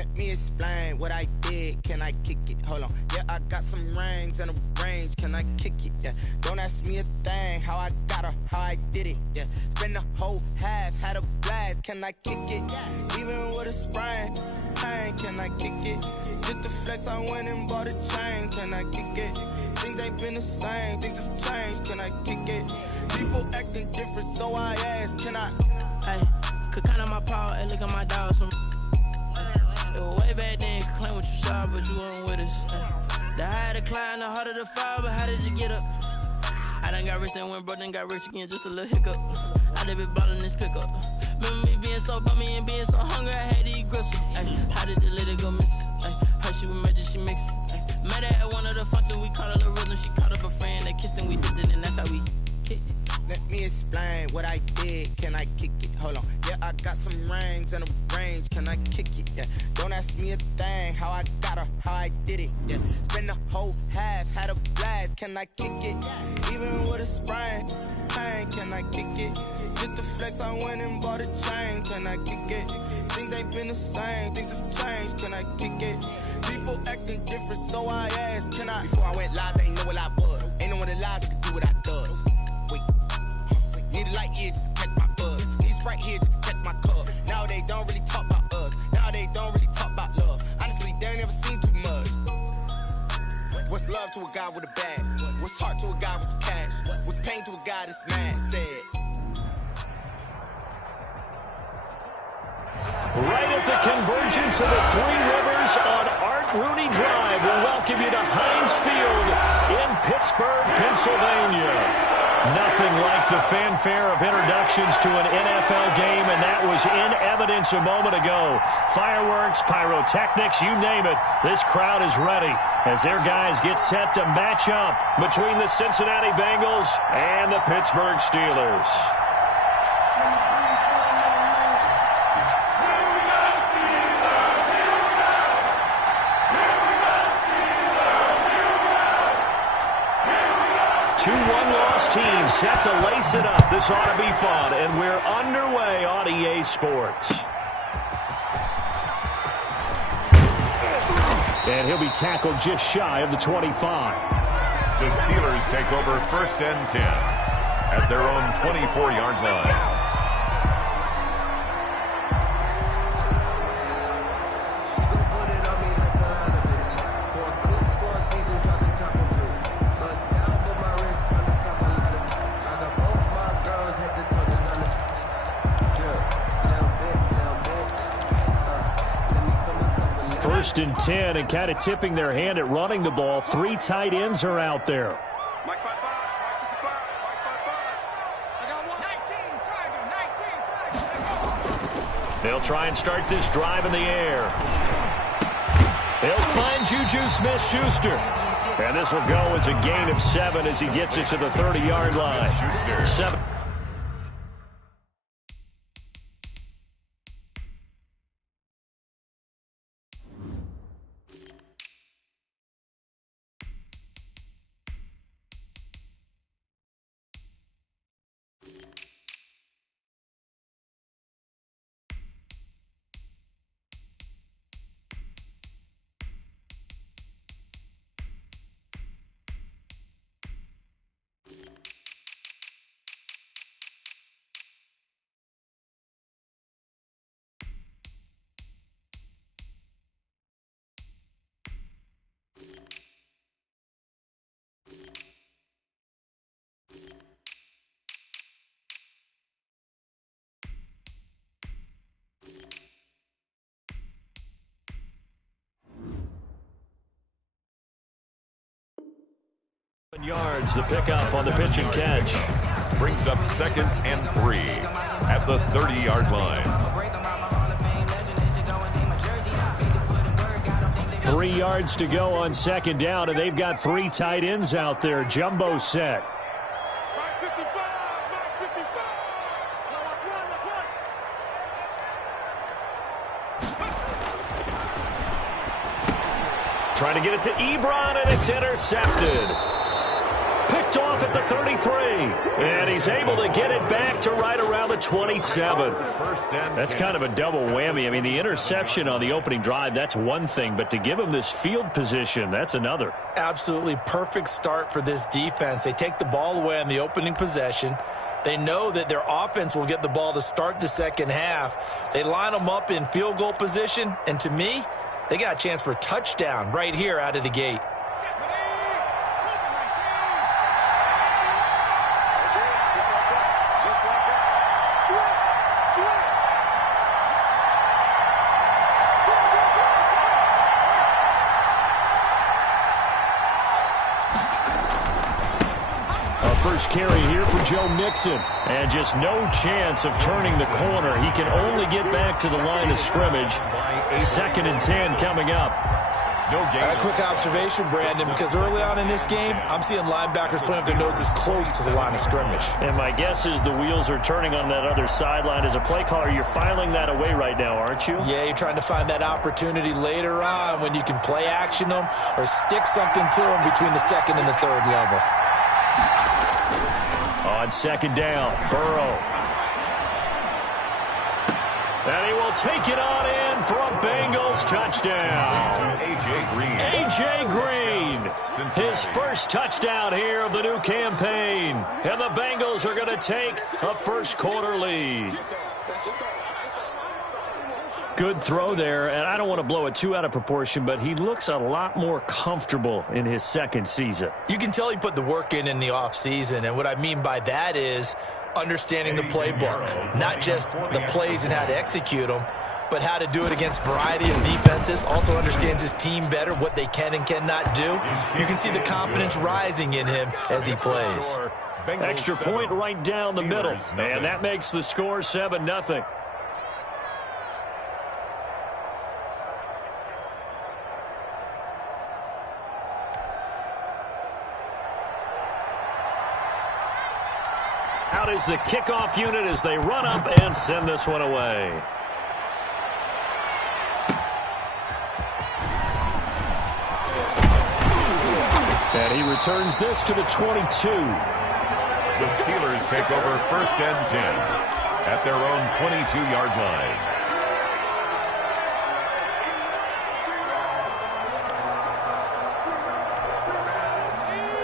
Let me explain what I did. Can I kick it? Hold on. Yeah, I got some rings and a range. Can I kick it? Yeah. Don't ask me a thing. How I got her, how I did it. Yeah. Spend the whole half, had a blast. Can I kick it? Even with a sprain. Pain, can I kick it? Just the flex, I went and bought a chain. Can I kick it? Things ain't been the same. Things have changed. Can I kick it? People acting different, so I ask. Can I? Hey, could count on my power and look at my dogs from. It was way back then, could claim what you saw, but you weren't with us. The higher the climb, the harder the fall, but how did you get up? I done got rich and went broke, then got rich again, just a little hiccup. I done been ballin' this pickup. Remember me being so bummy and being so hungry, I had to eat gristle. How did the lady go miss? Her she was magic, she mixed. Met her at one of the functions, we caught her the rhythm, she caught up a friend, they kissed and we dipped it, and that's how we kicked it. Let me explain what I did. Can I kick it? Hold on. Yeah, I got some rings and a range. Can I kick it? Yeah. Don't ask me a thing. How I got her, how I did it. Yeah. Spend the whole half, had a blast. Can I kick it? Even with a sprain. Pain, can I kick it? Just the flex, I went and bought a chain. Can I kick it? Things ain't been the same. Things have changed. Can I kick it? People acting different, so I asked. Can I? Before I went live, they ain't know what I was. Ain't no one alive that could do what I does. Wait. Need a light here just to catch my buzz. Need Sprite here just to catch my cup. Now they don't really talk about us. Now they don't really talk about love. Honestly, they ain't never seen too much. What's love to a guy with a bag? What's heart to a guy with some cash? What's pain to a guy that's mad? Said. Right at the convergence of the Three Rivers on Art Rooney Drive, we'll welcome you to Heinz Field in Pittsburgh, Pennsylvania. Nothing like the fanfare of introductions to an NFL game, and that was in evidence a moment ago. Fireworks, pyrotechnics, you name it. This crowd is ready as their guys get set to match up between the Cincinnati Bengals and the Pittsburgh Steelers. Two one-loss teams set to lace it up. This ought to be fun, and we're underway on EA Sports. And he'll be tackled just shy of the 25. The Steelers take over 1st and 10 at their own 24-yard line. First and 10, and kind of tipping their hand at running the ball. Three tight ends are out there. They'll try and start this drive in the air. They'll find Juju Smith-Schuster. And this will go as a gain of 7 as he gets it to the 30-yard line. 7. Yards, the pickup on the pitch and catch. Brings up 2nd and 3 at the 30-yard line. 3 yards to go on 2nd down, and they've got 3 tight ends out there. Jumbo set. Trying to get it to Ebron, and it's intercepted. Picked off off at the 33. And he's able to get it back to right around the 27. That's kind of a double whammy. I mean, the interception on the opening drive, that's one thing. But to give him this field position, that's another. Absolutely perfect start for this defense. They take the ball away on the opening possession. They know that their offense will get the ball to start the second half. They line them up in field goal position. And to me, they got a chance for a touchdown right here out of the gate. First carry here for Joe Mixon. And just no chance of turning the corner. He can only get back to the line of scrimmage. 2nd and 10 coming up. A quick observation, Brandon, because early on in this game, I'm seeing linebackers playing with their noses close to the line of scrimmage. And my guess is the wheels are turning on that other sideline. As a play caller, you're filing that away right now, aren't you? Yeah, you're trying to find that opportunity later on when you can play action them or stick something to them between the 2nd and the 3rd level. On 2nd down, Burrow. And he will take it on in for a Bengals touchdown. A.J. Green, his first touchdown here of the new campaign. And the Bengals are going to take a first quarter lead. Good throw there, and I don't want to blow it too out of proportion, but he looks a lot more comfortable in his 2nd season. You can tell he put the work in the offseason, and what I mean by that is understanding the playbook, not just the plays and how to execute them, but how to do it against a variety of defenses. Also understands his team better, what they can and cannot do. You can see the confidence rising in him as he plays. Extra point right down the middle, and that makes the score 7-0. Out is the kickoff unit as they run up and send this one away. And he returns this to the 22. The Steelers take over 1st and 10 at their own 22-yard line.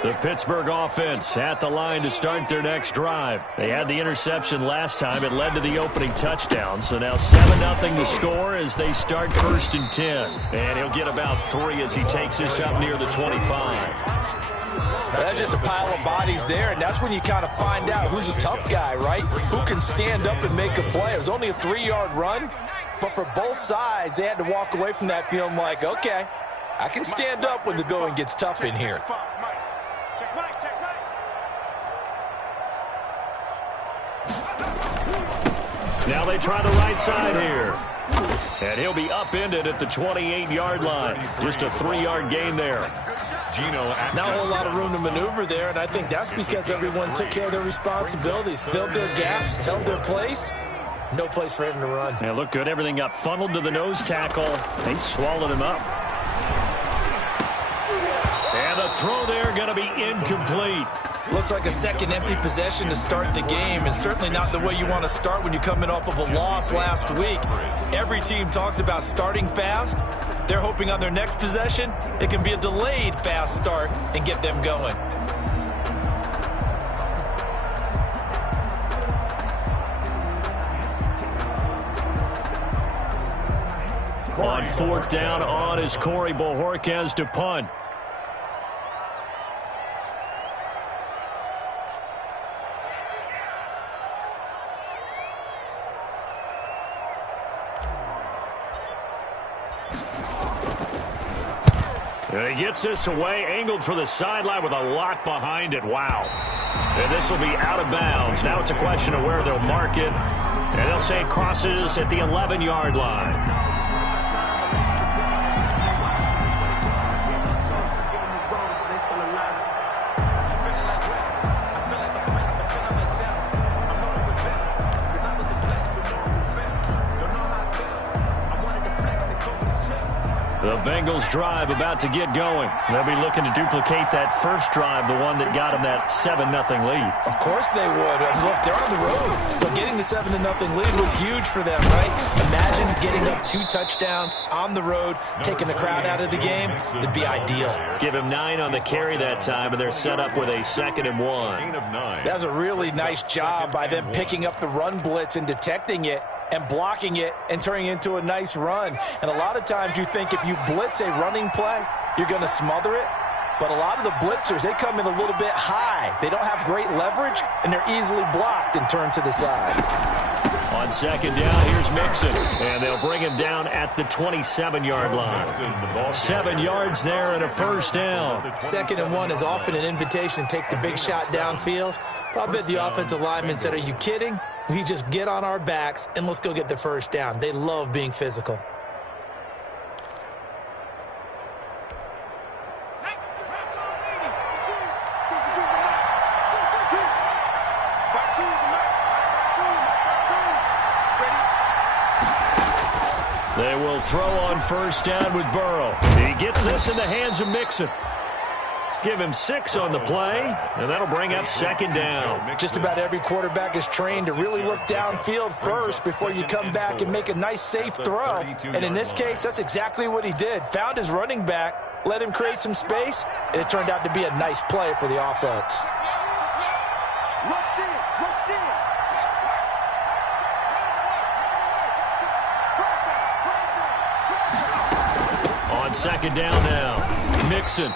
The Pittsburgh offense at the line to start their next drive. They had the interception last time. It led to the opening touchdown. So now 7-0 the score as they start 1st and 10. And he'll get about 3 as he takes this up near the 25. That's just a pile of bodies there, and that's when you kind of find out who's a tough guy, right? Who can stand up and make a play. It was only a 3-yard run, but for both sides, they had to walk away from that feeling like, okay, I can stand up when the going gets tough in here. Now they try the right side here. And he'll be upended at the 28-yard line. Just a 3-yard gain there. Not a whole lot of room to maneuver there, and I think that's because everyone took care of their responsibilities, filled their gaps, held their place. No place for him to run. Yeah, looked good. Everything got funneled to the nose tackle. They swallowed him up. And the throw there going to be incomplete. Looks like a second empty possession to start the game, and certainly not the way you want to start when you're coming off of a loss last week. Every team talks about starting fast. They're hoping on their next possession, it can be a delayed fast start and get them going. On 4th down on is Corey Bojorquez to punt. And he gets this away, angled for the sideline with a lock behind it. Wow. And this will be out of bounds. Now it's a question of where they'll mark it. And they'll say it crosses at the 11-yard line. The Bengals drive about to get going. They'll be looking to duplicate that first drive, the one that got them that 7-0 lead. Of course they would. Look, they're on the road. So getting the 7-0 lead was huge for them, right? Imagine getting up 2 touchdowns on the road, taking the crowd out of the game. It'd be ideal. Give him 9 on the carry that time, and they're set up with a 2nd and 1. That was a really nice job by them picking up the run blitz and detecting it and blocking it and turning it into a nice run. And a lot of times you think if you blitz a running play, you're going to smother it. But a lot of the blitzers, they come in a little bit high. They don't have great leverage, and they're easily blocked and turned to the side. On 2nd down, here's Mixon. And they'll bring him down at the 27-yard line. 7 yards there and a first down. 2nd and 1 is often an invitation to take the big shot downfield. But I bet the offensive lineman said, are you kidding? We just get on our backs and let's go get the first down. They love being physical. They will throw on first down with Burrow. He gets this in the hands of Mixon. Give him 6 on the play, and that'll bring up 2nd down. Just about every quarterback is trained to really look downfield first before you come back and make a nice, safe throw. And in this case, that's exactly what he did. Found his running back, let him create some space, and it turned out to be a nice play for the offense. On 2nd down now, Mixon.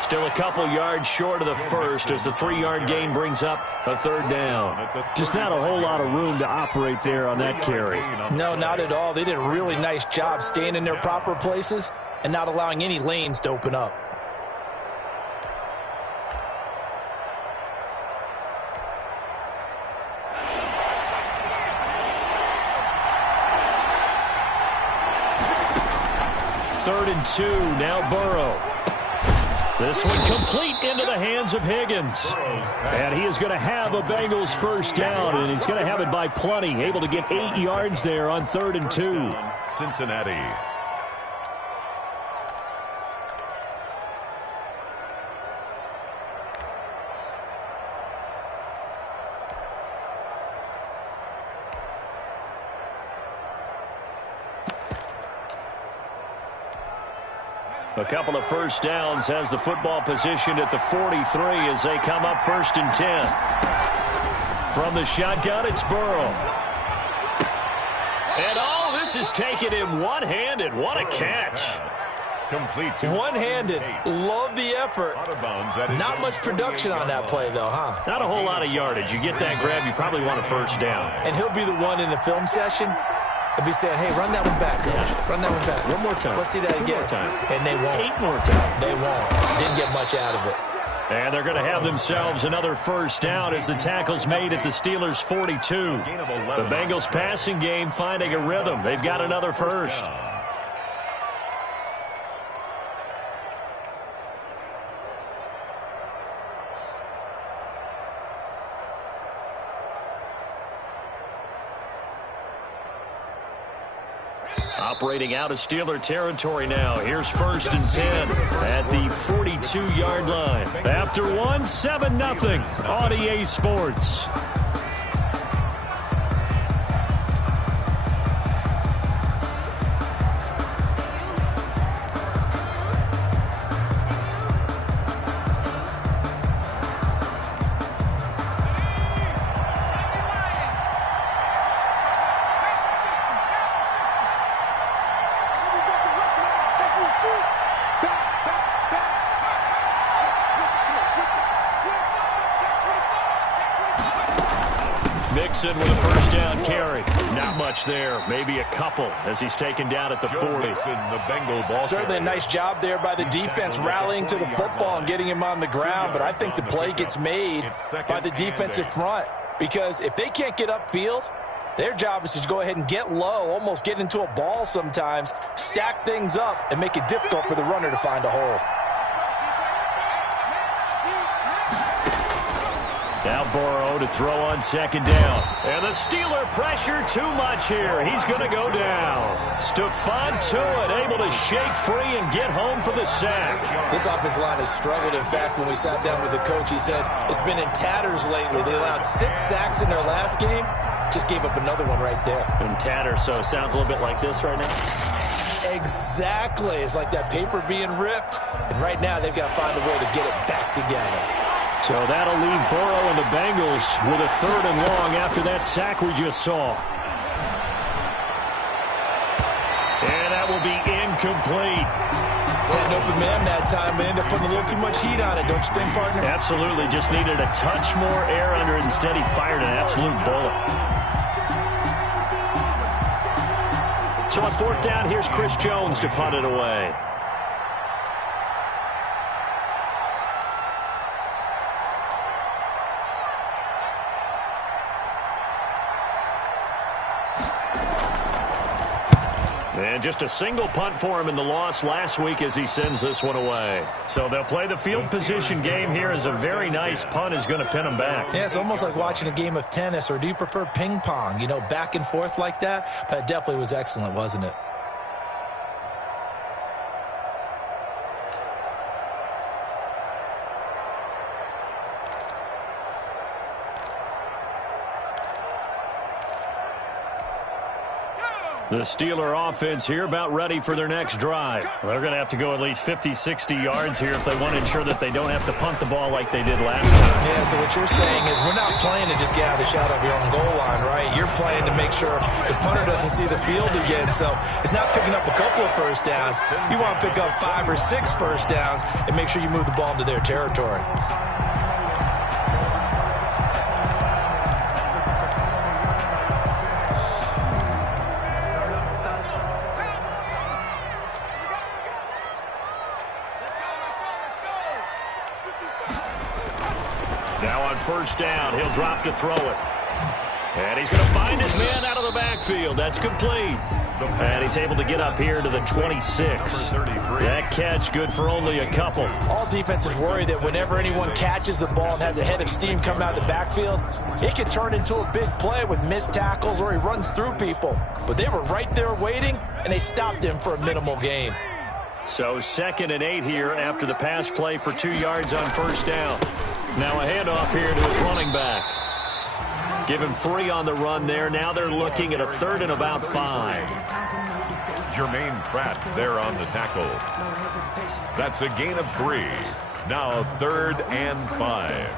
Still a couple yards short of the first as the 3-yard gain brings up a 3rd down. Just not a whole lot of room to operate there on that carry. No, not at all. They did a really nice job staying in their proper places and not allowing any lanes to open up. Third and 2, now Burrow. This one complete into the hands of Higgins. And he is going to have a Bengals first down, and he's going to have it by plenty. Able to get 8 yards there on 3rd and 2. Cincinnati. A couple of first downs has the football positioned at the 43 as they come up 1st and 10. From the shotgun, it's Burrow. And oh, this is taken in one-handed. What a catch. One-handed. Love the effort. Not much production on that play, though, huh? Not a whole lot of yardage. You get that grab, you probably want a first down. And he'll be the one in the film session. If he's saying, hey, run that one back, coach. Run that one back. One more time. Let's see that again. More time. And they won't. 8 more times. They won't. Didn't get much out of it. And they're going to have themselves another first down as the tackle's made at the Steelers' 42. The Bengals passing game finding a rhythm. They've got another first. Operating out of Steeler territory now. Here's 1st and 10 at the 42-yard line. After 7-0 on EA Sports. Mixon with a first down carry. Not much there. Maybe a couple as he's taken down at the 40. Certainly a nice job there by the defense rallying to the football and getting him on the ground. But I think the play gets made by the defensive front. Because if they can't get upfield, their job is to go ahead and get low, almost get into a ball sometimes, stack things up, and make it difficult for the runner to find a hole. Now Burrow to throw on second down. And the Steeler pressure too much here. He's going to go down. Stephon Tuitt able to shake free and get home for the sack. This offensive line has struggled. In fact, when we sat down with the coach, he said it's been in tatters lately. They allowed 6 sacks in their last game. Just gave up another one right there. In tatters, so it sounds a little bit like this right now. Exactly. It's like that paper being ripped. And right now they've got to find a way to get it back together. So that'll leave Burrow and the Bengals with a 3rd and long after that sack we just saw. And that will be incomplete. Had an open man that time, but ended up putting a little too much heat on it, don't you think, partner? Absolutely. Just needed a touch more air under it. Instead, he fired an absolute bullet. So on 4th down, here's Chris Jones to punt it away. And just a single punt for him in the loss last week as he sends this one away. So they'll play the field position game here as a very nice punt is going to pin him back. Yeah, it's almost like watching a game of tennis, or do you prefer ping pong? You know, back and forth like that? But it definitely was excellent, wasn't it? The Steeler offense here about ready for their next drive. They're going to have to go at least 50, 60 yards here if they want to ensure that they don't have to punt the ball like they did last time. Yeah, so what you're saying is we're not playing to just get out of the shadow of your own goal line, right? You're playing to make sure the punter doesn't see the field again. So it's not picking up a couple of first downs. You want to pick up 5 or 6 first downs and make sure you move the ball into their territory. Now on 1st down, he'll drop to throw it. And he's going to find his man out of the backfield. That's complete. And he's able to get up here to the 26. That catch good for only a couple. All defenses worry that whenever anyone catches the ball and has a head of steam coming out of the backfield, it can turn into a big play with missed tackles or he runs through people. But they were right there waiting, and they stopped him for a minimal gain. So 2nd and 8 here after the pass play for 2 yards on 1st down. Now a handoff here to his running back. Give him 3 on the run there. Now they're looking at a 3rd and about 5. Jermaine Pratt there on the tackle. That's a gain of 3. Now 3rd and 5.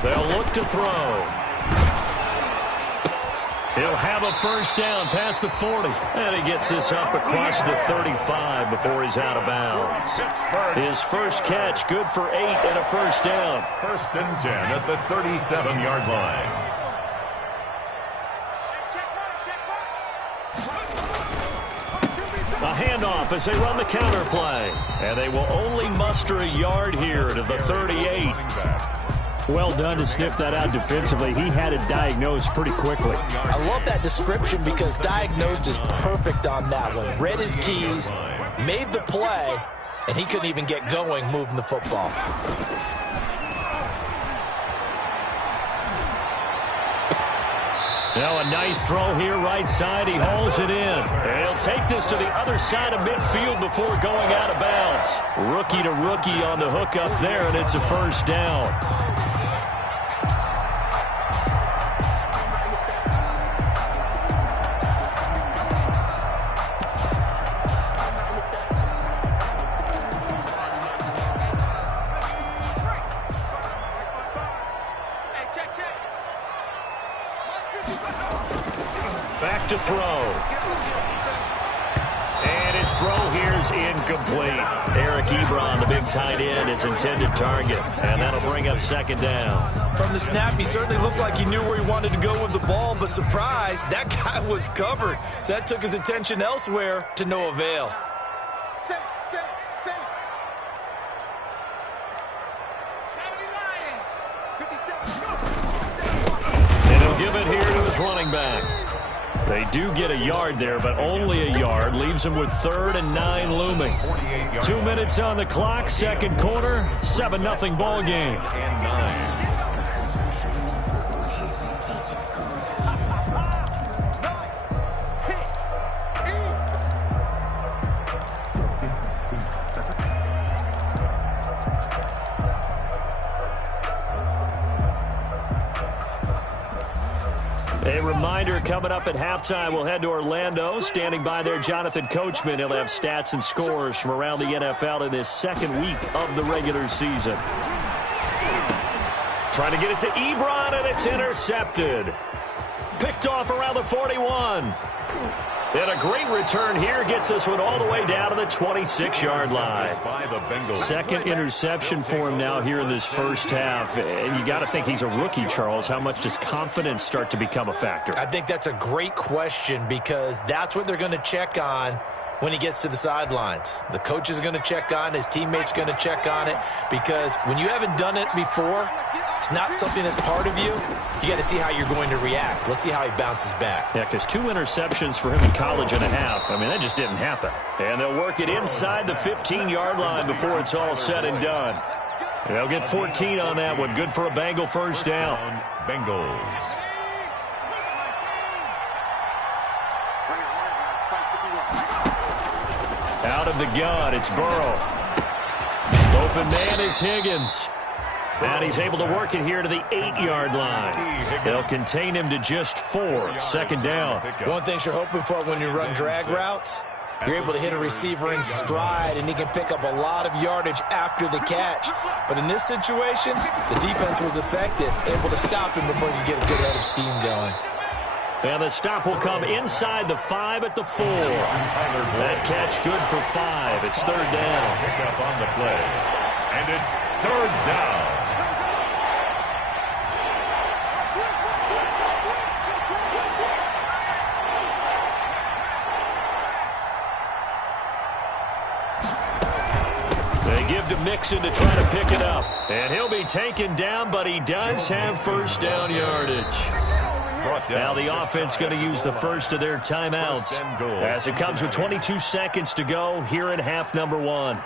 They'll look to throw. He'll have a 1st down past the 40. And he gets this up across the 35 before he's out of bounds. His first catch good for 8 and a 1st down. 1st and 10 at the 37-yard line. A handoff as they run the counter play. And they will only muster a yard here to the 38. Well done to sniff that out defensively. He had it diagnosed pretty quickly. I love that description because diagnosed is perfect on that one. Read his keys, made the play, and he couldn't even get going moving the football. Now a nice throw here right side. He hauls it in. And he'll take this to the other side of midfield before going out of bounds. Rookie to rookie on the hook up there, and it's a 1st down. Back to throw. And his throw here is incomplete. Eric Ebron, the big tight end his intended target. And that'll bring up second down. From the snap, he certainly looked like he knew where he wanted to go with the ball, but surprise, that guy was covered. So that took his attention elsewhere to no avail. And he'll give it here to his running back. They do get a yard there, but only a yard. Leaves them with 3rd and 9 looming. 2 minutes on the clock, second quarter, 7-0 ball game. A reminder, coming up at halftime, we'll head to Orlando. Standing by there, Jonathan Coachman. He'll have stats and scores from around the NFL in this second week of the regular season. Trying to get it to Ebron, and it's intercepted. Picked off around the 41. And a great return here gets this one all the way down to the 26-yard line. Second interception for him now here in this first half. And you got to think he's a rookie, Charles. How much does confidence start to become a factor? I think that's a great question because that's what they're going to check on when he gets to the sidelines. The coach is going to check on, his teammates are going to check on it, because when you haven't done it before, it's not something that's part of you. You got to see how you're going to react. Let's see how he bounces back. Yeah, because 2 interceptions for him in college and a half. I mean, that just didn't happen. And they'll work it inside the 15-yard line before it's all said and done. They'll get 14 on that one. Good for a Bengal first down. Bengals. Out of the gun, it's Burrow. Open man is Higgins. And he's able to work it here to the 8-yard line. They'll contain him to just 4. Second down. One thing you're hoping for when you run drag routes, you're able to hit a receiver in stride, and he can pick up a lot of yardage after the catch. But in this situation, the defense was effective, able to stop him before he could get a good head of steam going. And the stop will come inside the 5 at the 4. That catch good for 5. It's third down. Pick up on the play. And it's third down. They give to Mixon to try to pick it up. And he'll be taken down, but he does have first down yardage. Now the offense going to use the first of their timeouts as it comes with 22 seconds to go here in half number 1.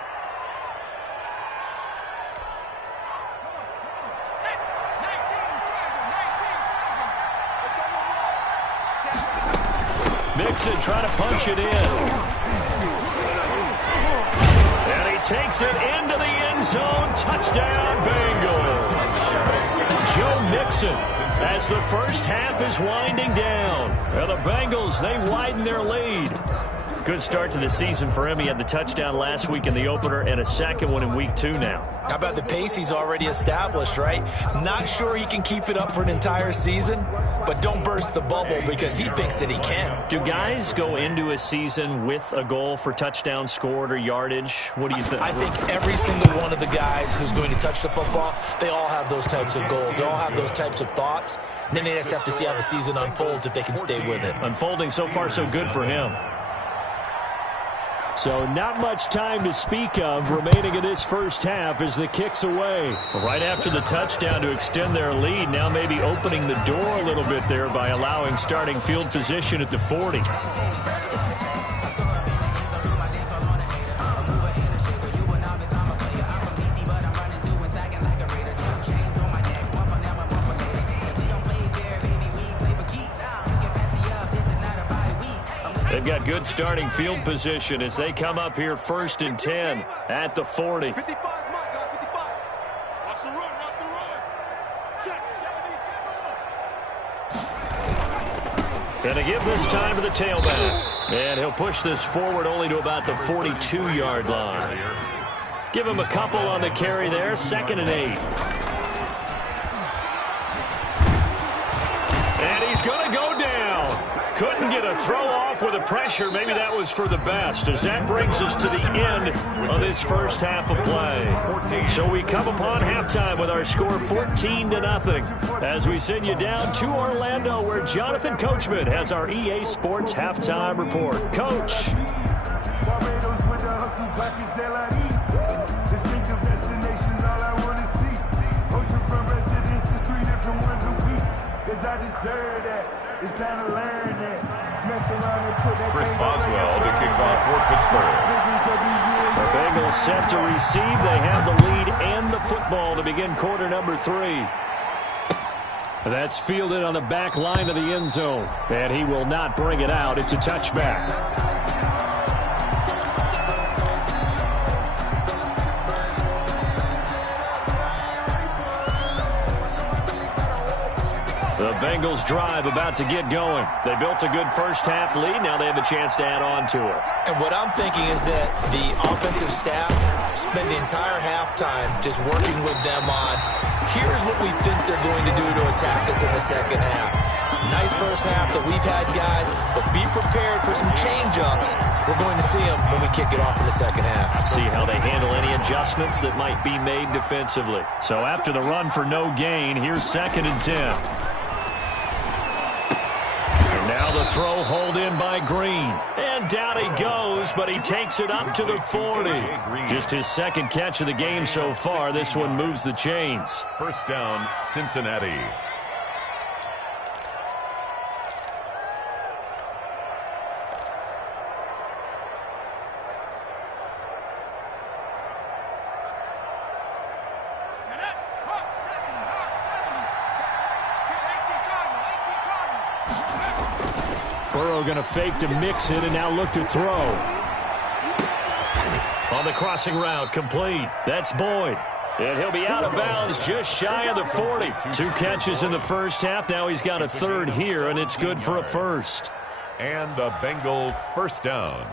Mixon trying to punch it in. And he takes it into the end zone. Touchdown, Bengals. Joe Mixon, as the first half is winding down. And the Bengals, they widen their lead. Good start to the season for him. He had the touchdown last week in the opener and a second one in week 2 now. How about the pace he's already established, right? Not sure he can keep it up for an entire season, but don't burst the bubble because he thinks that he can. Do guys go into a season with a goal for touchdown scored or yardage? What do you think? I think every single one of the guys who's going to touch the football, they all have those types of goals. They all have those types of thoughts. And then they just have to see how the season unfolds if they can stay with it. Unfolding so far so good for him. So not much time to speak of remaining in this first half as the kick's away. Right after the touchdown to extend their lead, now maybe opening the door a little bit there by allowing starting field position at the 40. They've got good starting field position as they come up here 1st and 10 at the 40. And to give this time to the tailback. And he'll push this forward only to about the 42-yard line. Give him a couple on the carry there, 2nd and 8. And he's going to go down. couldn't get a throw off with the pressure. Maybe that was for the best, as that brings us to the end of this first half of play. So we come upon halftime with our score 14-0 as we send you down to Orlando, where Jonathan Coachman has our EA Sports halftime report. Coach. Chris Boswell to kick off for Pittsburgh. The Bengals set to receive. They have the lead and the football to begin quarter number 3. That's fielded on the back line of the end zone, and he will not bring it out. It's a touchback. The Bengals drive about to get going. They built a good first half lead. Now they have a chance to add on to it. And what I'm thinking is that the offensive staff spent the entire halftime just working with them on, here's what we think they're going to do to attack us in the second half. Nice first half that we've had, guys, but be prepared for some change-ups. We're going to see them when we kick it off in the second half. See how they handle any adjustments that might be made defensively. So after the run for no gain, here's 2nd and 10. Now the throw hauled in by Green. And down he goes, but he takes it up to the 40. Just his second catch of the game so far. This one moves the chains. First down, Cincinnati. Burrow going to fake to mix it and now look to throw. On the crossing route, complete. That's Boyd. And he'll be out of bounds just shy of the 40. 2 catches in the first half. Now he's got a third here, and it's good for a first. And a Bengal first down.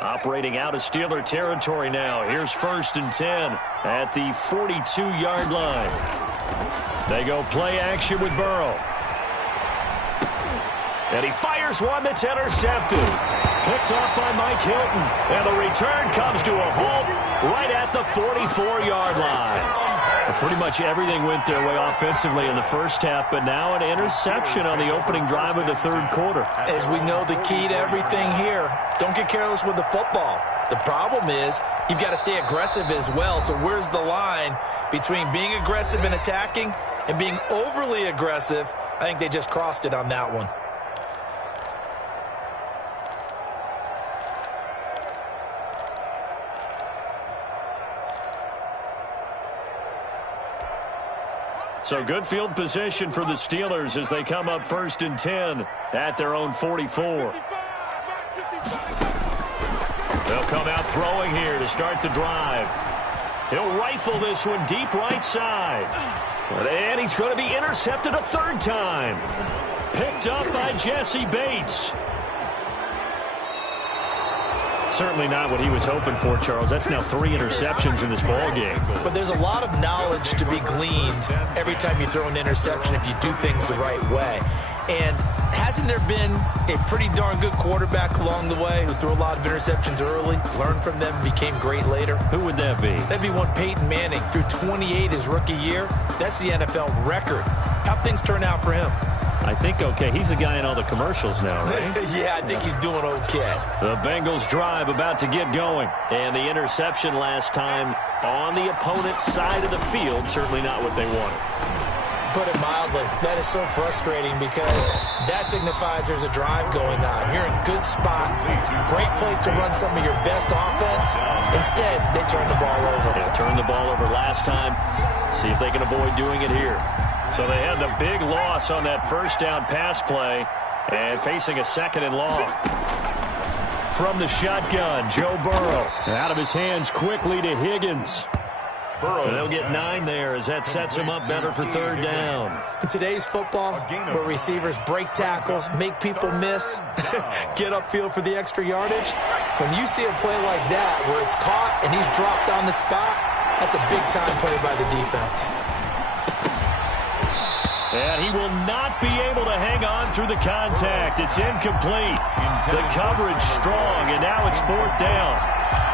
Operating out of Steeler territory now. Here's 1st and 10 at the 42-yard line. They go play action with Burrow. And he fires one that's intercepted. Picked off by Mike Hilton. And the return comes to a halt right at the 44-yard line. Pretty much everything went their way offensively in the first half, but now an interception on the opening drive of the third quarter. As we know, the key to everything here, don't get careless with the football. The problem is you've got to stay aggressive as well. So where's the line between being aggressive and attacking and being overly aggressive? I think they just crossed it on that one. So good field position for the Steelers as they come up 1st and 10 at their own 44. They'll come out throwing here to start the drive. He'll rifle this one deep right side. And he's going to be intercepted a 3rd time. Picked up by Jesse Bates. Certainly not what he was hoping for, Charles. That's now 3 interceptions in this ball game. But there's a lot of knowledge to be gleaned every time you throw an interception if you do things the right way. And hasn't there been a pretty darn good quarterback along the way who threw a lot of interceptions early, learned from them, became great later? Who would that be? That'd be one Peyton Manning. Threw 28 his rookie year. That's the NFL record. How'd things turn out for him? I think okay. He's the guy in all the commercials now, right? Yeah, I think he's doing okay. The Bengals drive about to get going. And the interception last time on the opponent's side of the field, certainly not what they wanted. put it mildly. That is so frustrating because that signifies there's a drive going on. You're in good spot, great place to run some of your best offense. Instead, they turn the ball over. Yeah, turned the ball over last time. See if they can avoid doing it here. So they had the big loss on that first down pass play and facing a second and long. From the shotgun, Joe Burrow. Out of his hands quickly to Higgins. They'll get 9 there as that sets him up better for third down. In today's football, where receivers break tackles, make people miss, get upfield for the extra yardage, when you see a play like that where it's caught and he's dropped on the spot, that's a big-time play by the defense. And he will not be able to hang on through the contact. It's incomplete. The coverage strong, and now it's fourth down.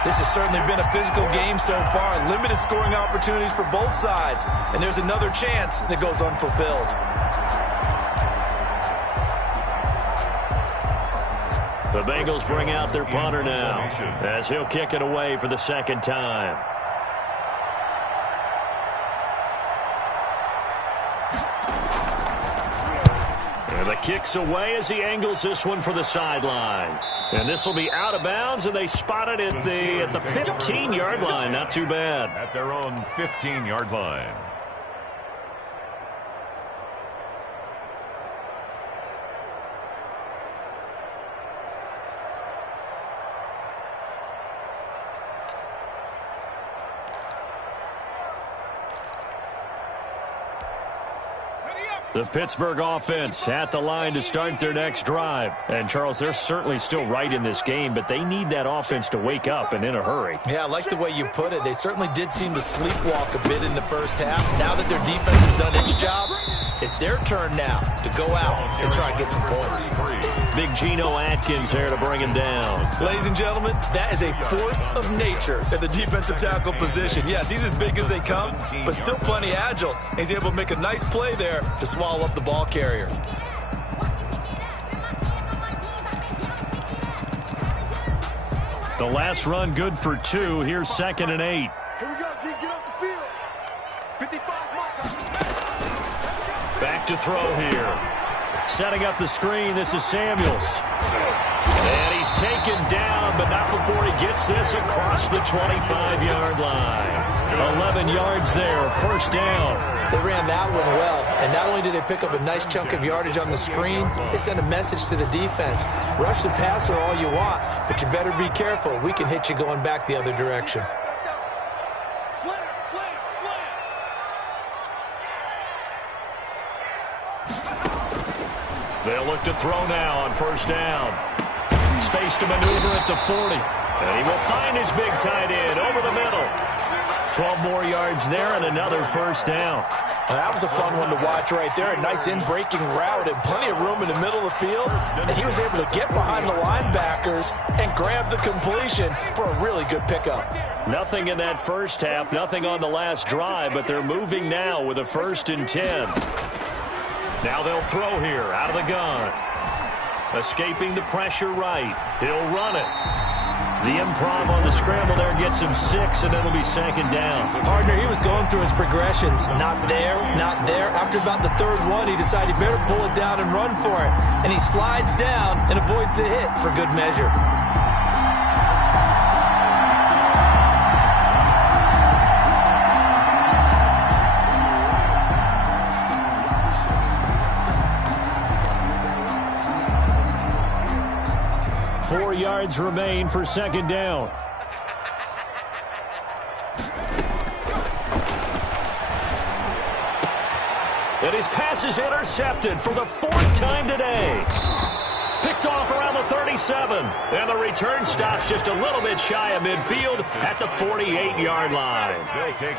This has certainly been a physical game so far. Limited scoring opportunities for both sides. And there's another chance that goes unfulfilled. The Bengals bring out their punter now as he'll kick it away for the second time. And the kick's away as he angles this one for the sideline. And this will be out of bounds, and they spot it at the 15-yard line. Not too bad. At their own 15-yard line. The Pittsburgh offense at the line to start their next drive. And, Charles, they're certainly still right in this game, but they need that offense to wake up and in a hurry. Yeah, I like the way you put it. They certainly did seem to sleepwalk a bit in the first half. Now that their defense has done its job, it's their turn now to go out and try and get some points. Big Geno Atkins there to bring him down. Ladies and gentlemen, that is a force of nature at the defensive tackle position. Yes, he's as big as they come, but still plenty agile. He's able to make a nice play there to swallow up the ball carrier. The last run good for 2. Here's 2nd and 8. Here we go, D. Get off the field. 55 marker. Back to throw here. Setting up the screen, this is Samuels. And he's taken down, but not before he gets this across the 25-yard line. 11 yards there, first down. They ran that one well, and not only did they pick up a nice chunk of yardage on the screen, they sent a message to the defense. Rush the passer all you want, but you better be careful. We can hit you going back the other direction. Let's go. Slam. They'll look to throw now on first down. Space to maneuver at the 40. And he will find his big tight end over the middle. 12 more yards there and another first down. Now, that was a fun one to watch right there. A nice in-breaking route and plenty of room in the middle of the field. And he was able to get behind the linebackers and grab the completion for a really good pickup. Nothing in that first half, nothing on the last drive, but they're moving now with a 1st and 10. Now they'll throw here out of the gun. Escaping the pressure right. He'll run it. The improv on the scramble there gets him 6, and it'll be 2nd down. Partner, he was going through his progressions. Not there, not there. After about the 3rd one, he decided he better pull it down and run for it. And he slides down and avoids the hit for good measure. Yards remain for 2nd down. And his pass is intercepted for the 4th time today. Picked off around the 37. And the return stops just a little bit shy of midfield at the 48-yard line.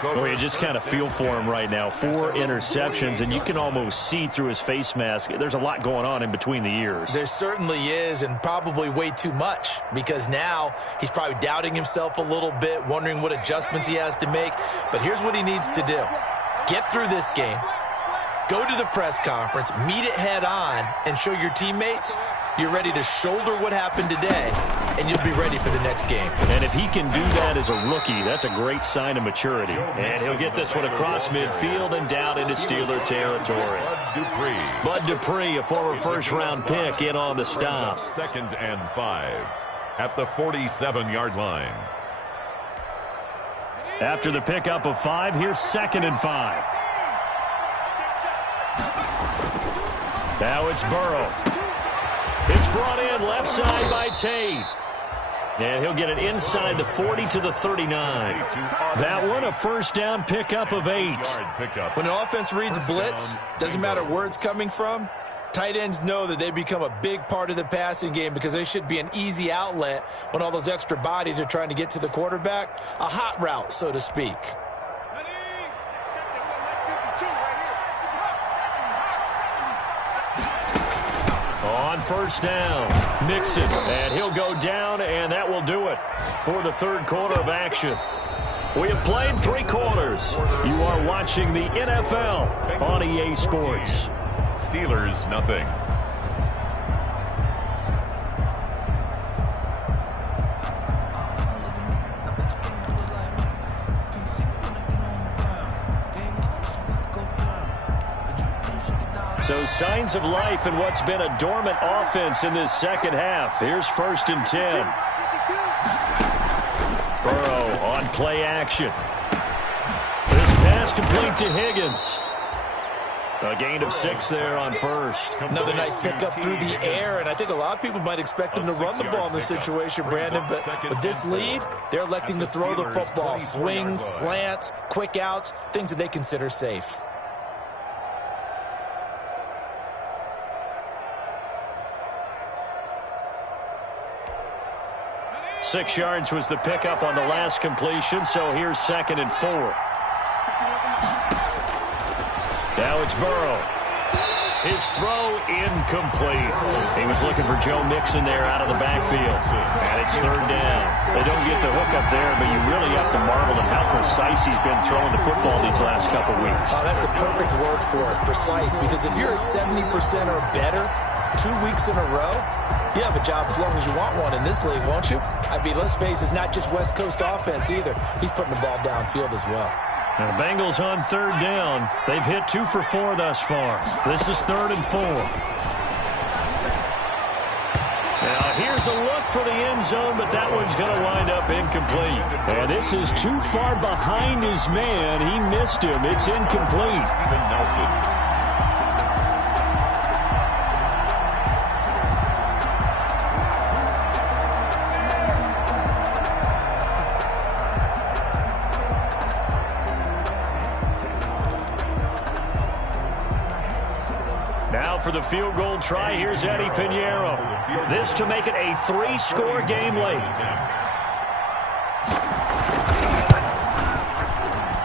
Well, you just kind of feel for him right now. 4 interceptions, and you can almost see through his face mask. There's a lot going on in between the ears. There certainly is, and probably way too much, because now he's probably doubting himself a little bit, wondering what adjustments he has to make. But here's what he needs to do. Get through this game. Go to the press conference, meet it head on, and show your teammates you're ready to shoulder what happened today and you'll be ready for the next game. And if he can do that as a rookie, that's a great sign of maturity. And he'll get this one across midfield and down into Steeler territory. Bud Dupree, a former first-round pick, in on the stop. 2nd and 5 at the 47-yard line. After the pickup of 5, here's 2nd and 5. Now it's Burrow. It's brought in left side by Tate. And he'll get it inside the 40 to the 39. That one, a first down pickup of 8. When the offense reads blitz, doesn't matter where it's coming from, tight ends know that they become a big part of the passing game because they should be an easy outlet when all those extra bodies are trying to get to the quarterback. A hot route, so to speak. On first down, Mixon, and he'll go down, and that will do it for the third quarter of action. We have played 3 quarters. You are watching the NFL on EA Sports. Steelers, nothing. So signs of life in what's been a dormant offense in this second half. Here's 1st and 10. Burrow on play action. This pass complete to Higgins. A gain of 6 there on first. Another nice pickup through the air, and I think a lot of people might expect him to run the ball in this situation, Brandon, but with this lead, they're electing to throw the football. Swings, slants, quick outs, things that they consider safe. 6 yards was the pickup on the last completion, so here's 2nd and 4. Now it's Burrow. His throw incomplete. He was looking for Joe Mixon there out of the backfield. And it's 3rd down. They don't get the hook up there, but you really have to marvel at how precise he's been throwing the football these last couple weeks. Oh, that's the perfect word for it, precise, because if you're at 70% or better 2 weeks in a row, you have a job as long as you want one in this league, won't you? I mean, let's face it, it's not just West Coast offense either. He's putting the ball downfield as well. Now the Bengals on 3rd down. They've hit 2 for 4 thus far. This is 3rd and 4. Now here's a look for the end zone, but that one's going to wind up incomplete. And this is too far behind his man. He missed him. It's incomplete. Steven Nelson. For the field goal try, here's Eddie Pinheiro. This to make it a 3-score game late.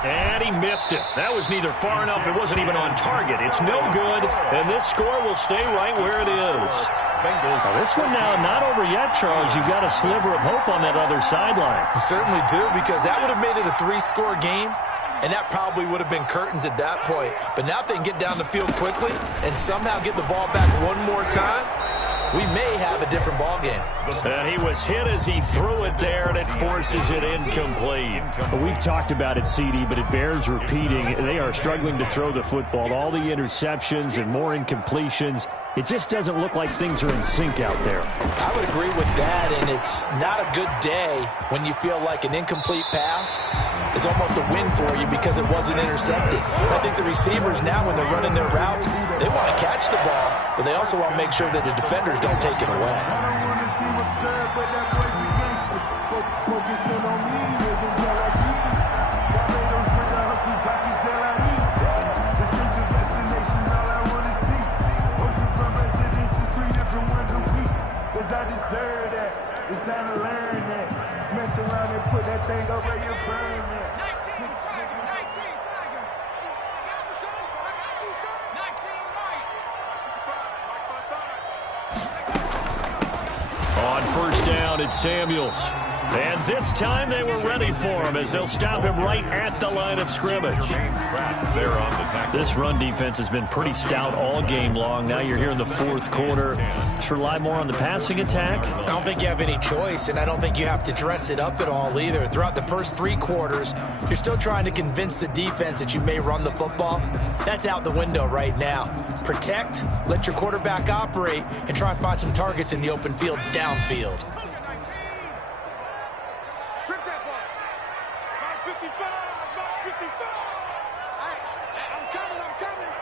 And he missed it. That was neither far enough, it wasn't even on target. It's no good, and this score will stay right where it is. Now, this one now not over yet, Charles. You've got a sliver of hope on that other sideline. I certainly do, because that would have made it a 3-score game. And that probably would have been curtains at that point. But now if they can get down the field quickly and somehow get the ball back one more time, we may have a different ball game. And he was hit as he threw it there, and it forces it incomplete. We've talked about it, CD, but it bears repeating. They are struggling to throw the football. All the interceptions and more incompletions. It just doesn't look like things are in sync out there. I would agree with that, and it's not a good day when you feel like an incomplete pass is almost a win for you because it wasn't intercepted. I think the receivers now, when they're running their routes, they want to catch the ball, but they also want to make sure that the defenders don't take it away. I deserve that. It's time to learn that. Mess around and put that thing over your brain, man. 19 Tiger. 19 Tiger. I got you, son. I got you, son. 19 right. On first down, it's Samuels. And this time they were ready for him as they'll stop him right at the line of scrimmage. This run defense has been pretty stout all game long. Now you're here in the fourth quarter. Just rely more on the passing attack. I don't think you have any choice, and I don't think you have to dress it up at all either. Throughout the first 3 quarters, you're still trying to convince the defense that you may run the football. That's out the window right now. Protect, let your quarterback operate, and try and find some targets in the open field downfield. Strip that ball. 55, 55. I'm coming.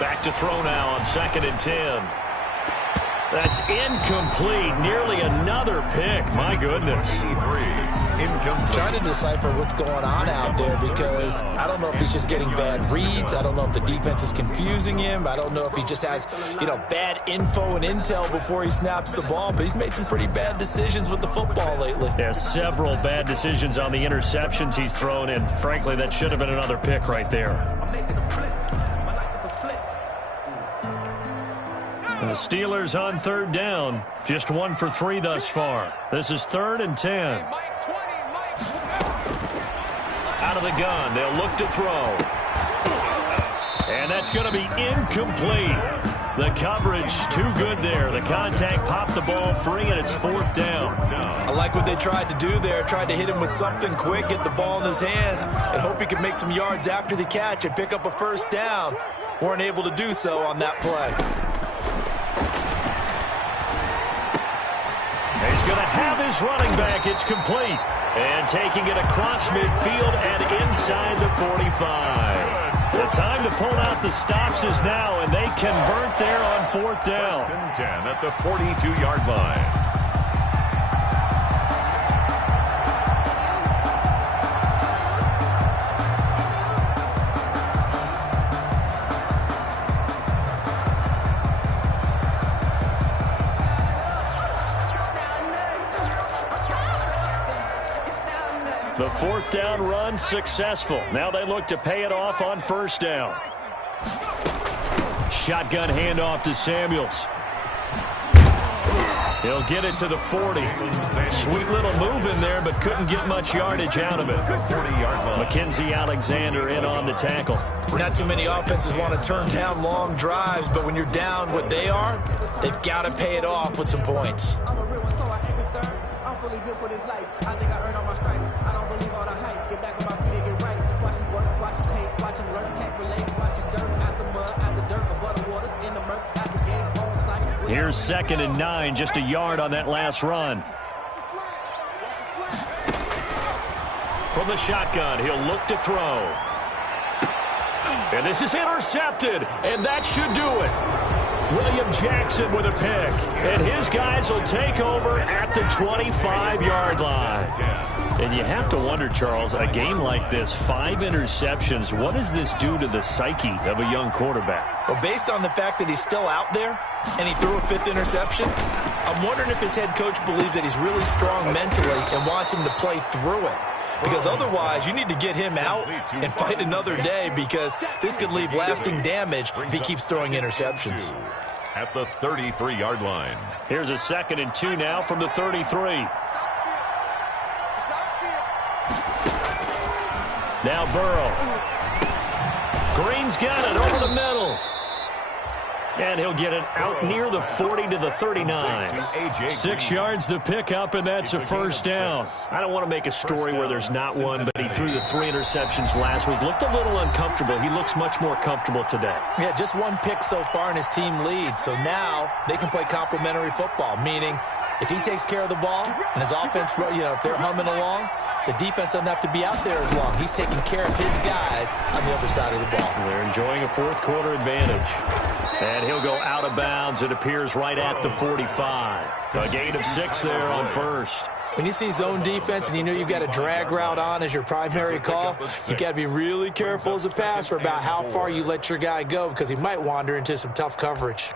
Back to throw now on 2nd and 10. That's incomplete. Nearly another pick. My goodness. Trying to decipher what's going on out there because I don't know if he's just getting bad reads. I don't know if the defense is confusing him. I don't know if he just has, bad info and intel before he snaps the ball. But he's made some pretty bad decisions with the football lately. Yeah, several bad decisions on the interceptions he's thrown, and frankly, that should have been another pick right there. And the Steelers on 3rd down, just 1 for 3 thus far. This is 3rd and 10. Out of the gun, they'll look to throw. And that's going to be incomplete. The coverage too good there. The contact popped the ball free, and it's 4th down. I like what they tried to do there. Tried to hit him with something quick, get the ball in his hands, and hope he could make some yards after the catch and pick up a 1st down. Weren't able to do so on that play. He's going to have his running back. It's complete. And taking it across midfield and inside the 45. The time to pull out the stops is now, and they convert there on 4th down. 1st and 10 at the 42-yard line. The 4th down run successful. Now they look to pay it off on 1st down. Shotgun handoff to Samuels. He'll get it to the 40. Sweet little move in there, but couldn't get much yardage out of it. Mackenzie Alexander in on the tackle. Not too many offenses want to turn down long drives, but when you're down what they are, they've got to pay it off with some points. I'm a real one, so I ain't concerned. I'm fully built for this life. I think I earned all my stripes. I don't believe all the hype. Get back on my feet and get right. Watch him work, watch him hate, watch him learn, can't relate. Watch his skirt out the mud, out the dirt, above the waters, in the murks, out the game, on site. Here's 2nd and 9, just a yard on that last run. From the shotgun, he'll look to throw. And this is intercepted, and that should do it. William Jackson with a pick, and his guys will take over at the 25-yard line. And you have to wonder, Charles, a game like this, 5 interceptions, what does this do to the psyche of a young quarterback? Well, based on the fact that he's still out there and he threw a 5th interception, I'm wondering if his head coach believes that he's really strong mentally and wants him to play through it. Because otherwise, you need to get him out and fight another day because this could leave lasting damage if he keeps throwing interceptions. At the 33-yard line. Here's a 2nd and 2 now from the 33. Now Burrow. Green's got it over the middle. And he'll get it out near the 40 to the 39. 6 yards the pickup, and that's a 1st down. I don't want to make a story where there's not one, but he threw the 3 interceptions last week. Looked a little uncomfortable. He looks much more comfortable today. Yeah, just 1 pick so far and his team leads. So now they can play complementary football, meaning if he takes care of the ball and his offense, if they're humming along, the defense doesn't have to be out there as long. He's taking care of his guys on the other side of the ball. They're enjoying a 4th quarter advantage. And he'll go out of bounds. It appears right at the 45. A gain of 6 there on 1st. When you see zone defense and you know you've got a drag route on as your primary call, you got to be really careful as a passer about how far you let your guy go because he might wander into some tough coverage.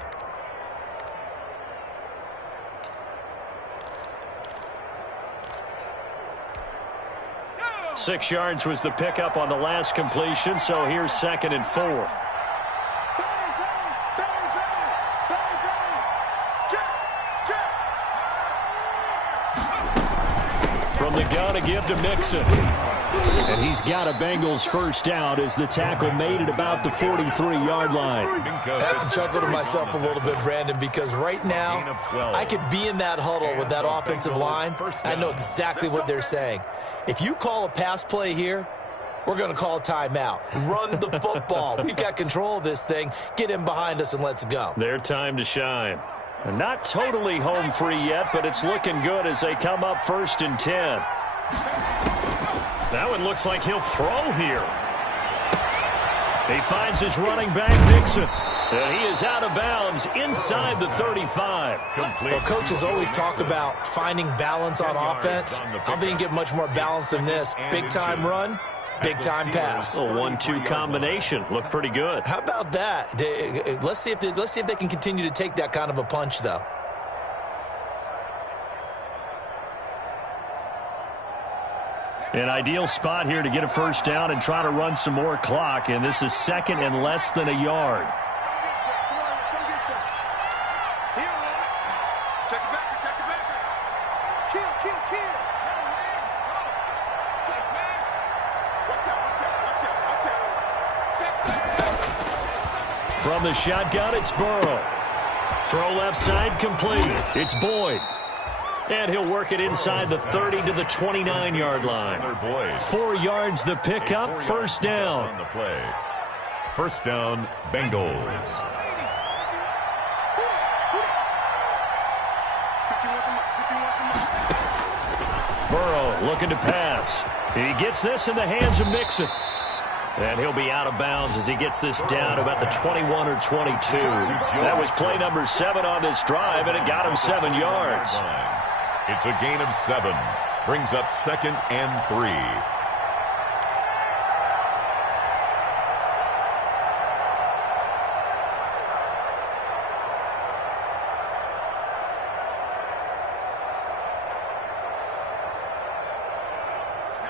Six yards was the pickup on the last completion, so here's 2nd and 4. the gun to give to Mixon. And he's got a Bengals first down as the tackle made it about the 43-yard line. I have to chuckle to myself a little bit, Brandon, because right now I could be in that huddle with that offensive line. I know exactly what they're saying. If you call a pass play here, we're going to call a timeout. Run the football. We've got control of this thing. Get in behind us and let's go. Their time to shine. Not totally home free yet, but it's looking good as they come up 1st and 10. That one looks like he'll throw here. He finds his running back, Mixon. And he is out of bounds inside the 35. Well, coaches always talk about finding balance on offense. I don't think you get much more balance than this. Big-time run, big-time pass. A 1-2 combination. Looked pretty good. How about that? Let's see if they can continue to take that kind of a punch, though. An ideal spot here to get a first down and try to run some more clock, and this is 2nd and less than a yard. Check it back. Kill. Watch out. From the shotgun, it's Burrow. Throw left side, complete. It's Boyd. And he'll work it inside the 30 to the 29-yard line. 4 yards the pickup, first down. On the play. First down, Bengals. Burrow looking to pass. He gets this in the hands of Mixon. And he'll be out of bounds as he gets this down to about the 21 or 22. That was play number 7 on this drive, and it got him 7 yards. It's a gain of 7. Brings up 2nd and 3.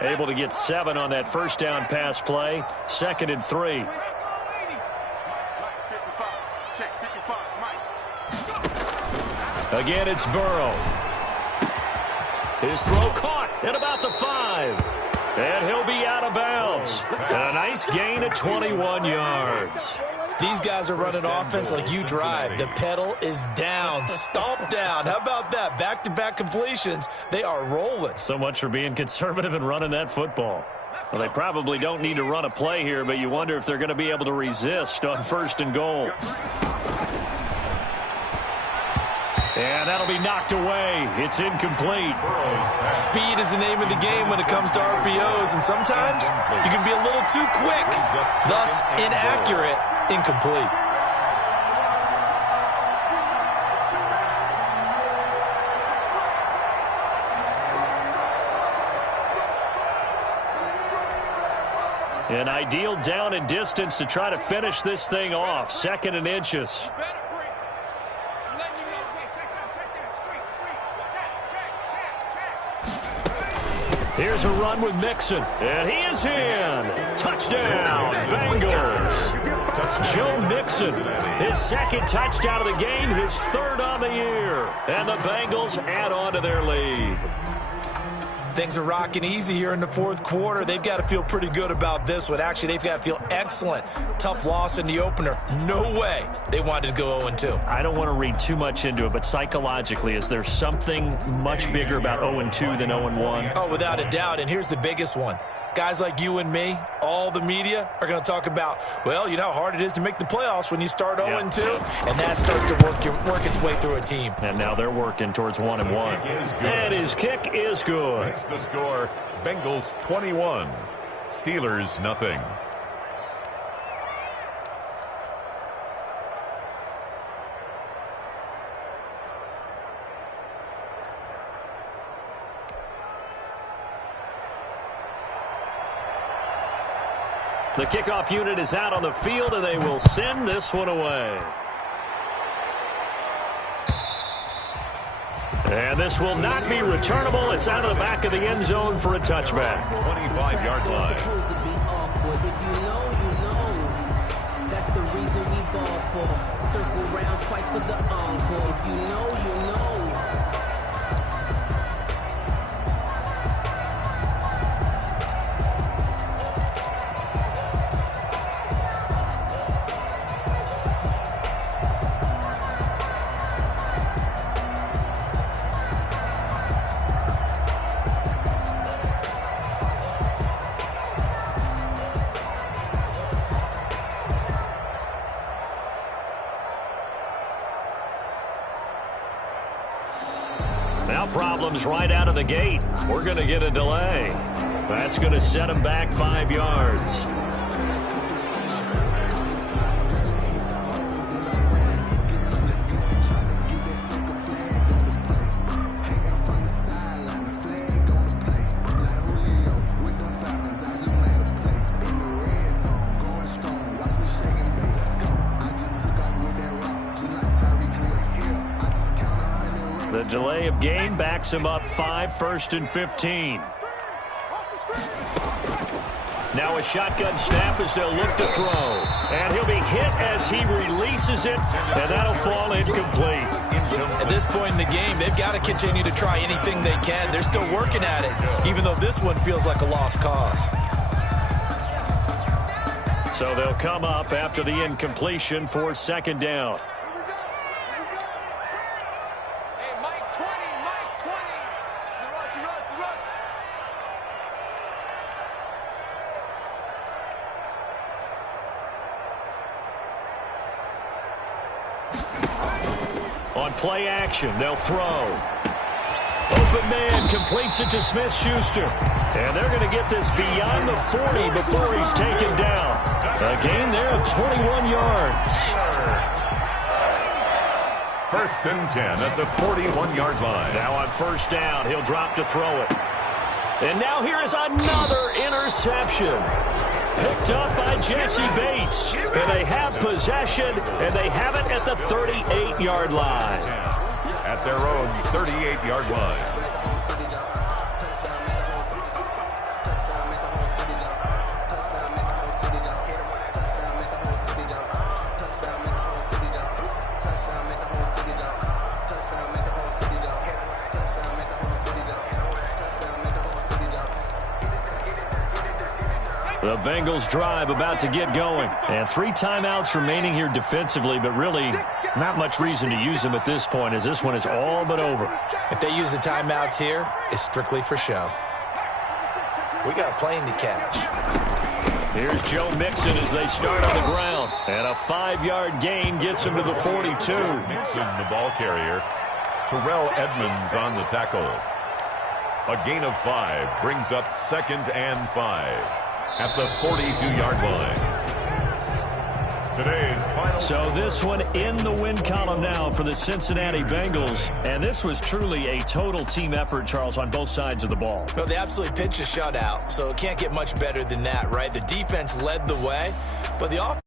Able to get 7 on that first down pass play. 2nd and 3. Again, it's Burrow. His throw caught at about the 5. And he'll be out of bounds. And a nice gain of 21 yards. These guys are running offense like you drive. The pedal is down, stomp down. How about that? Back-to-back completions. They are rolling. So much for being conservative and running that football. Well, they probably don't need to run a play here, but you wonder if they're going to be able to resist on 1st and goal. And that'll be knocked away. It's incomplete. Speed is the name of the game when it comes to RPOs, and sometimes you can be a little too quick, thus inaccurate, incomplete. An ideal down and distance to try to finish this thing off. 2nd and inches. Here's a run with Mixon, and he is in. Touchdown, Bengals. Joe Mixon, his 2nd touchdown of the game, his 3rd on the year. And the Bengals add on to their lead. Things are rocking easy here in the 4th quarter. They've got to feel pretty good about this one. Actually, they've got to feel excellent. Tough loss in the opener. No way they wanted to go 0-2. I don't want to read too much into it, but psychologically, is there something much bigger about 0-2 than 0-1? Oh, without a doubt, and here's the biggest one. Guys like you and me, all the media, are going to talk about, well, you know how hard it is to make the playoffs when you start 0-2, and that starts to work its way through a team. And now they're working towards 1-1. And his kick is good. That's the score. Bengals 21, Steelers nothing. The kickoff unit is out on the field, and they will send this one away. And this will not be returnable. It's out of the back of the end zone for a touchback. 25-yard line. If you know, you know. That's the reason we ball for. Circle round twice for the encore. If you know, you know. Now problems right out of the gate. We're going to get a delay. That's going to set him back 5 yards. The delay of game backs him up 5, 1st and 15. Now a shotgun snap as they'll look to throw. And he'll be hit as he releases it, and that'll fall incomplete. At this point in the game, they've got to continue to try anything they can. They're still working at it, even though this one feels like a lost cause. So they'll come up after the incompletion for 2nd down. On play action, they'll throw. Open man completes it to Smith-Schuster. And they're going to get this beyond the 40 before he's taken down. A gain there of 21 yards. 1st and 10 at the 41-yard line. Now on 1st down, he'll drop to throw it. And now here is another interception. Picked up by Jesse Bates. And they have possession, and they have it at the 38-yard line. At their own 38-yard line. The Bengals drive about to get going. And 3 timeouts remaining here defensively, but really not much reason to use them at this point as this one is all but over. If they use the timeouts here, it's strictly for show. We got a plane to catch. Here's Joe Mixon as they start on the ground. And a 5-yard gain gets him to the 42. Mixon, the ball carrier. Terrell Edmonds on the tackle. A gain of 5 brings up 2nd and 5. At the 42-yard line. Today's final. So this one in the win column now for the Cincinnati Bengals. And this was truly a total team effort, Charles, on both sides of the ball. Well, they absolutely pitched a shutout, so it can't get much better than that, right? The defense led the way, but the offense